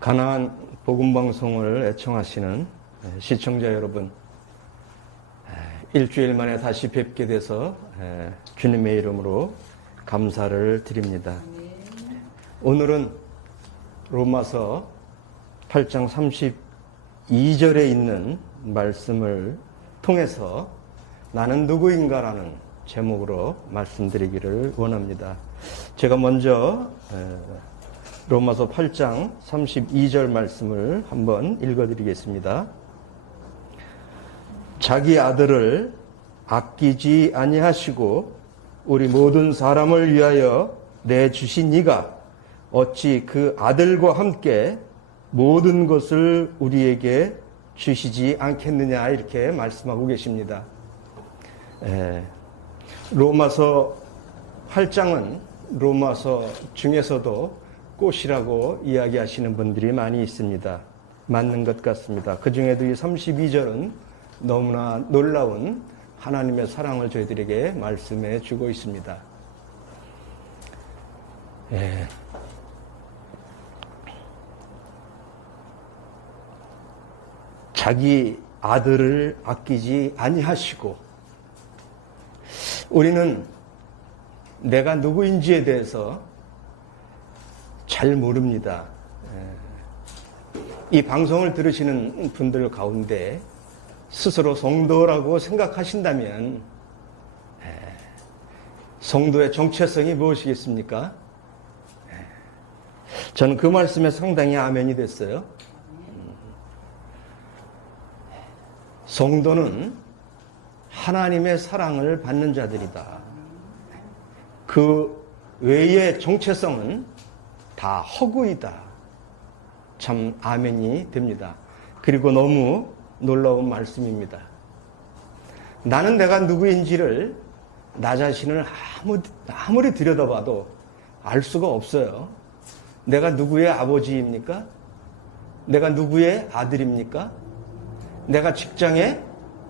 가나안 복음방송을 애청하시는 시청자 여러분, 일주일 만에 다시 뵙게 돼서 주님의 이름으로 감사를 드립니다. 오늘은 로마서 8장 32절에 있는 말씀을 통해서 나는 누구인가라는 제목으로 말씀드리기를 원합니다. 제가 먼저 로마서 8장 32절 말씀을 한번 읽어드리겠습니다. 자기 아들을 아끼지 아니하시고 우리 모든 사람을 위하여 내주신 이가 어찌 그 아들과 함께 모든 것을 우리에게 주시지 않겠느냐, 이렇게 말씀하고 계십니다. 로마서 8장은 로마서 중에서도 꽃이라고 이야기하시는 분들이 많이 있습니다. 맞는 것 같습니다. 그 중에도 이 32절은 너무나 놀라운 하나님의 사랑을 저희들에게 말씀해 주고 있습니다. 자기 아들을 아끼지 아니하시고, 우리는 내가 누구인지에 대해서 잘 모릅니다. 이 방송을 들으시는 분들 가운데 스스로 성도라고 생각하신다면 성도의 정체성이 무엇이겠습니까? 저는 그 말씀에 상당히 아멘이 됐어요. 성도는 하나님의 사랑을 받는 자들이다. 그 외의 정체성은 다 허구이다. 참 아멘이 됩니다. 그리고 너무 놀라운 말씀입니다. 나는 내가 누구인지를 나 자신을 아무리 들여다봐도 알 수가 없어요. 내가 누구의 아버지입니까? 내가 누구의 아들입니까? 내가 직장에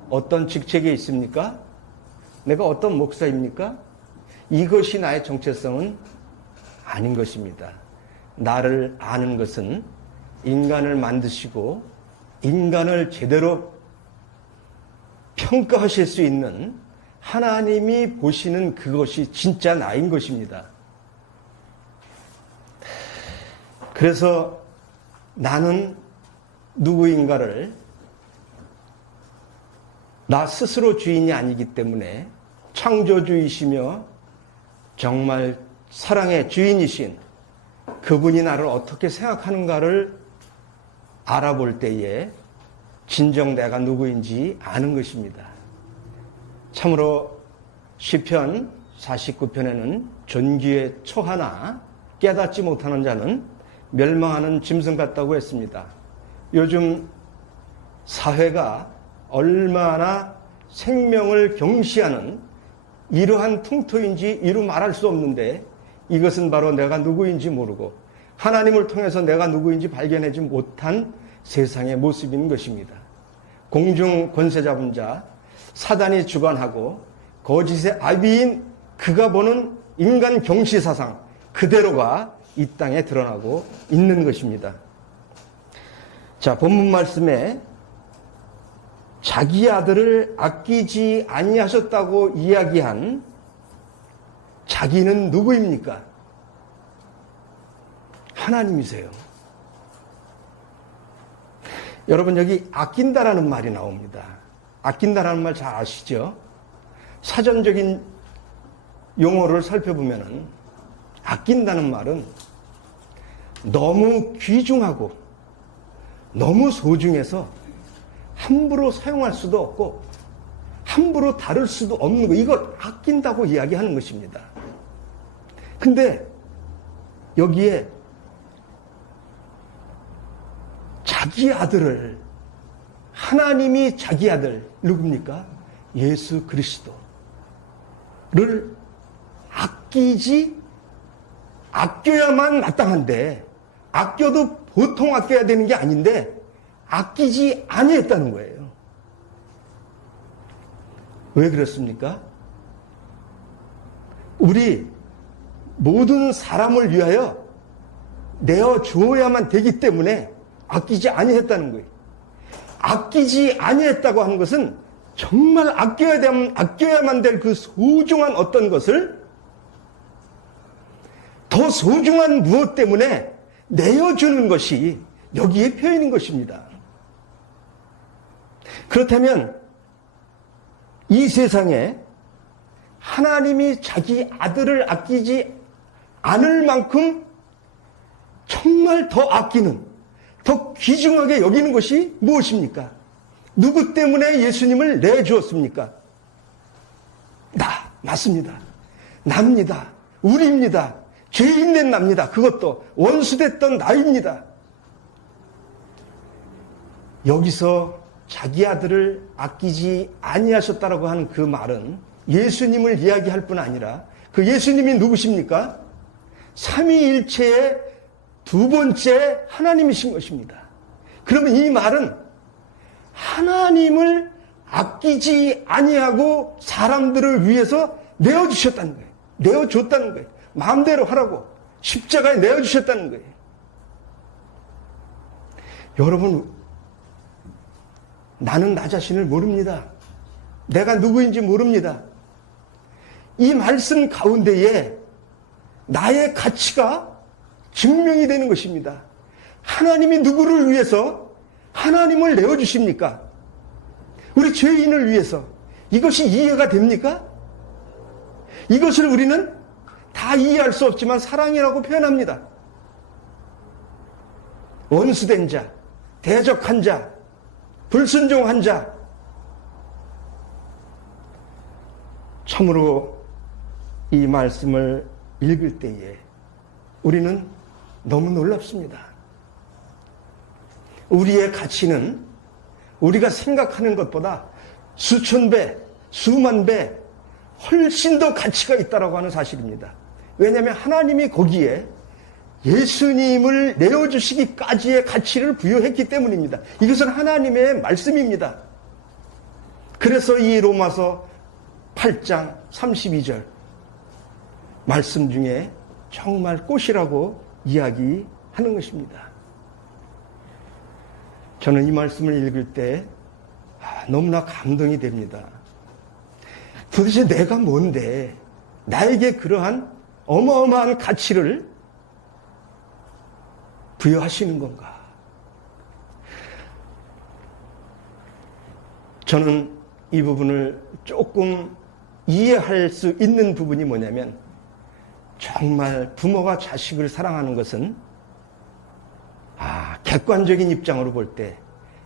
어떤 직책에 있습니까? 내가 어떤 목사입니까? 이것이 나의 정체성은 아닌 것입니다. 나를 아는 것은 인간을 만드시고 인간을 제대로 평가하실 수 있는 하나님이 보시는 그것이 진짜 나인 것입니다. 그래서 나는 누구인가를 나 스스로 주인이 아니기 때문에 창조주이시며 정말 사랑의 주인이신 그분이 나를 어떻게 생각하는가를 알아볼 때에 진정 내가 누구인지 아는 것입니다. 참으로 시편 49편에는 존귀에 처하나 깨닫지 못하는 자는 멸망하는 짐승 같다고 했습니다. 요즘 사회가 얼마나 생명을 경시하는 이러한 풍토인지 이루 말할 수 없는데, 이것은 바로 내가 누구인지 모르고 하나님을 통해서 내가 누구인지 발견하지 못한 세상의 모습인 것입니다. 공중 권세 잡은 자 사단이 주관하고 거짓의 아비인 그가 보는 인간 경시 사상 그대로가 이 땅에 드러나고 있는 것입니다. 자, 본문 말씀에 자기 아들을 아끼지 아니하셨다고 이야기한 자기는 누구입니까? 하나님이세요. 여러분, 여기 아낀다라는 말이 나옵니다. 아낀다라는 말 잘 아시죠? 사전적인 용어를 살펴보면 아낀다는 말은 너무 귀중하고 너무 소중해서 함부로 사용할 수도 없고 함부로 다룰 수도 없는 거, 이걸 아낀다고 이야기하는 것입니다. 근데 여기에 자기 아들을, 하나님이 자기 아들 누굽니까? 예수 그리스도를 아껴야만 마땅한데, 아껴도 보통 아껴야 되는 게 아닌데 아끼지 아니했다는 거예요. 왜 그렇습니까? 우리 모든 사람을 위하여 내어주어야만 되기 때문에 아끼지 아니했다는 거예요. 아끼지 아니했다고 하는 것은 정말 아껴야만 될 그 소중한 어떤 것을 더 소중한 무엇 때문에 내어주는 것이 여기에 표현인 것입니다. 그렇다면 이 세상에 하나님이 자기 아들을 아끼지 않을 만큼 정말 더 아끼는, 더 귀중하게 여기는 것이 무엇입니까? 누구 때문에 예수님을 내주었습니까? 맞습니다. 납니다. 우리입니다. 죄인된 납니다. 그것도 원수됐던 나입니다. 여기서 자기 아들을 아끼지 아니하셨다라고 하는 그 말은 예수님을 이야기할 뿐 아니라 그 예수님이 누구십니까? 삼위일체의 두 번째 하나님이신 것입니다. 그러면 이 말은 하나님을 아끼지 아니하고 사람들을 위해서 내어주셨다는 거예요. 내어줬다는 거예요. 마음대로 하라고 십자가에 내어주셨다는 거예요. 여러분, 나는 나 자신을 모릅니다. 내가 누구인지 모릅니다. 이 말씀 가운데에 나의 가치가 증명이 되는 것입니다. 하나님이 누구를 위해서 하나님을 내어주십니까? 우리 죄인을 위해서. 이것이 이해가 됩니까? 이것을 우리는 다 이해할 수 없지만 사랑이라고 표현합니다. 원수된 자, 대적한 자, 불순종한 자. 참으로 이 말씀을 읽을 때에 우리는 너무 놀랍습니다. 우리의 가치는 우리가 생각하는 것보다 수천 배, 수만 배 훨씬 더 가치가 있다고 하는 사실입니다. 왜냐하면 하나님이 거기에 예수님을 내어주시기까지의 가치를 부여했기 때문입니다. 이것은 하나님의 말씀입니다. 그래서 이 로마서 8장 32절 말씀 중에 정말 꽃이라고 이야기하는 것입니다. 저는 이 말씀을 읽을 때 너무나 감동이 됩니다. 도대체 내가 뭔데 나에게 그러한 어마어마한 가치를 부여하시는 건가? 저는 이 부분을 조금 이해할 수 있는 부분이 뭐냐면 정말 부모가 자식을 사랑하는 것은 객관적인 입장으로 볼 때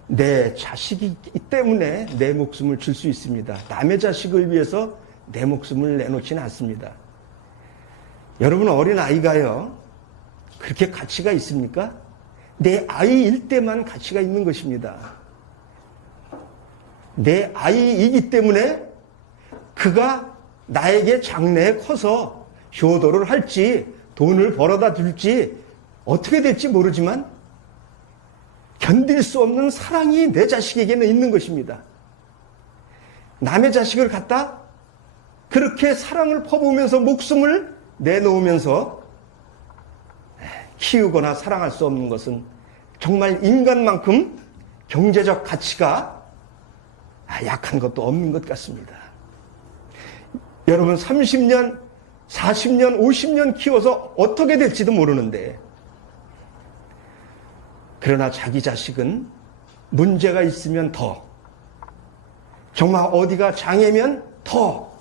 내 자식이기 때문에 내 목숨을 줄 수 있습니다. 남의 자식을 위해서 내 목숨을 내놓지는 않습니다. 여러분, 어린 아이가요 그렇게 가치가 있습니까? 내 아이일 때만 가치가 있는 것입니다. 내 아이이기 때문에 그가 나에게 장래에 커서 효도를 할지 돈을 벌어다 줄지 어떻게 될지 모르지만 견딜 수 없는 사랑이 내 자식에게는 있는 것입니다. 남의 자식을 갖다 그렇게 사랑을 퍼부으면서 목숨을 내놓으면서 키우거나 사랑할 수 없는 것은 정말 인간만큼 경제적 가치가 약한 것도 없는 것 같습니다. 여러분, 30년, 40년, 50년 키워서 어떻게 될지도 모르는데, 그러나 자기 자식은 문제가 있으면 더, 정말 어디가 장애면 더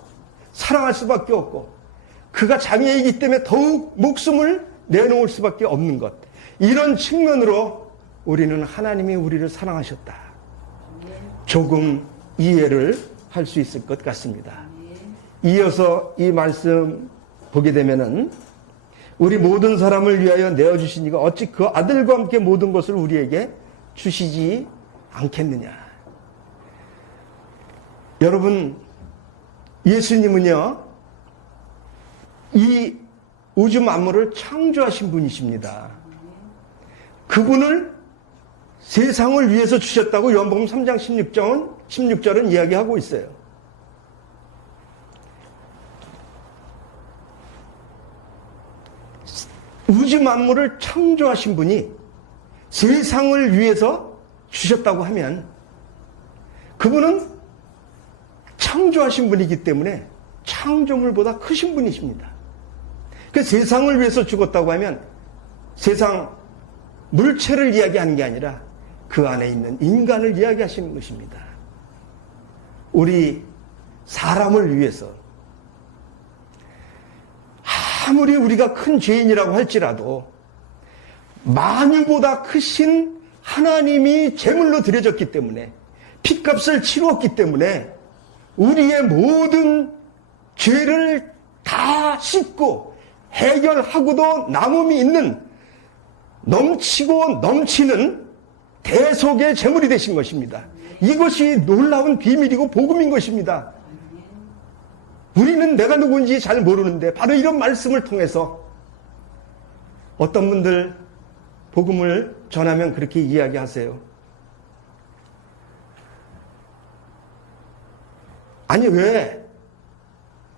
사랑할 수밖에 없고, 그가 장애이기 때문에 더욱 목숨을 내놓을 수밖에 없는 것. 이런 측면으로 우리는 하나님이 우리를 사랑하셨다. 조금 이해를 할 수 있을 것 같습니다. 이어서 이 말씀 보게 되면은 우리 모든 사람을 위하여 내어주신 이가 어찌 그 아들과 함께 모든 것을 우리에게 주시지 않겠느냐. 여러분, 예수님은요 이 우주 만물을 창조하신 분이십니다. 그분을 세상을 위해서 주셨다고 요한복음 3장 16절은 이야기하고 있어요. 우주 만물을 창조하신 분이 세상을 위해서 주셨다고 하면 그분은 창조하신 분이기 때문에 창조물보다 크신 분이십니다. 그 세상을 위해서 죽었다고 하면 세상 물체를 이야기하는 게 아니라 그 안에 있는 인간을 이야기하시는 것입니다. 우리 사람을 위해서 아무리 우리가 큰 죄인이라고 할지라도 만유보다 크신 하나님이 제물로 드려졌기 때문에 핏값을 치루었기 때문에 우리의 모든 죄를 다 씻고 해결하고도 남음이 있는 넘치고 넘치는 대속의 제물이 되신 것입니다. 이것이 놀라운 비밀이고 복음인 것입니다. 우리는 내가 누구인지 잘 모르는데 바로 이런 말씀을 통해서 어떤 분들 복음을 전하면 그렇게 이야기하세요. 아니 왜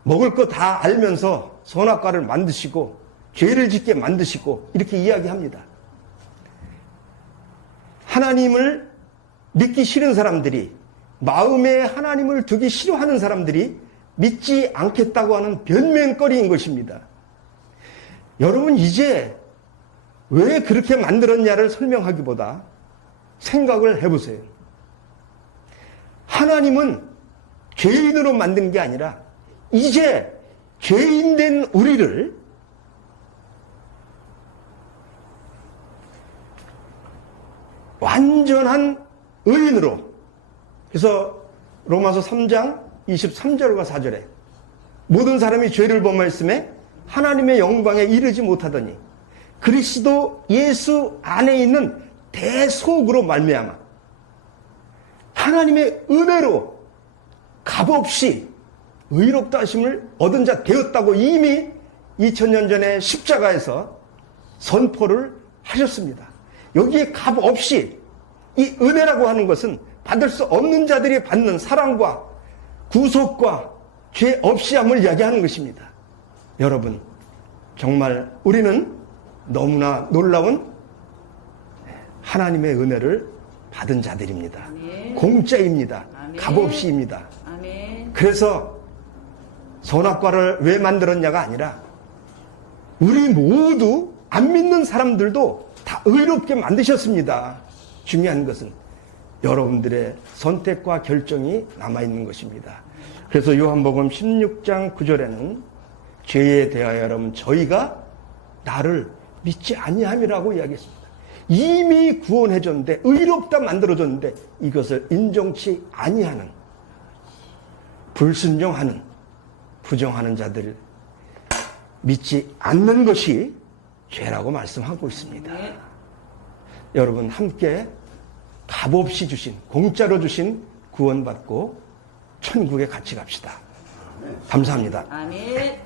먹을 거 다 알면서 선악과를 만드시고 죄를 짓게 만드시고 이렇게 이야기합니다. 하나님을 믿기 싫은 사람들이 마음에 하나님을 두기 싫어하는 사람들이 믿지 않겠다고 하는 변명거리인 것입니다. 여러분 이제 왜 그렇게 만들었냐를 설명하기보다 생각을 해보세요. 하나님은 죄인으로 만든 게 아니라 이제 죄인된 우리를 완전한 의인으로, 그래서 로마서 3장 23절과 4절에 모든 사람이 죄를 범하였음에 하나님의 영광에 이르지 못하더니 그리스도 예수 안에 있는 대속으로 말미암아 하나님의 은혜로 값없이 의롭다 하심을 얻은 자 되었다고 이미 2000년 전에 십자가에서 선포를 하셨습니다. 여기에 값없이, 이 은혜라고 하는 것은 받을 수 없는 자들이 받는 사랑과 구속과 죄 없이 함을 이야기하는 것입니다. 여러분, 정말 우리는 너무나 놀라운 하나님의 은혜를 받은 자들입니다. 아멘. 공짜입니다. 아멘. 값없이입니다. 아멘. 그래서 선악과를 왜 만들었냐가 아니라 우리 모두 안 믿는 사람들도 다 의롭게 만드셨습니다. 중요한 것은 여러분들의 선택과 결정이 남아있는 것입니다. 그래서 요한복음 16장 9절에는 죄에 대하여 여러분 저희가 나를 믿지 아니함이라고 이야기했습니다. 이미 구원해줬는데 의롭다 만들어줬는데 이것을 인정치 아니하는, 불순종하는, 부정하는 자들을 믿지 않는 것이 죄라고 말씀하고 있습니다. 여러분 함께 값없이 주신, 공짜로 주신 구원받고 천국에 같이 갑시다. 감사합니다. 아멘.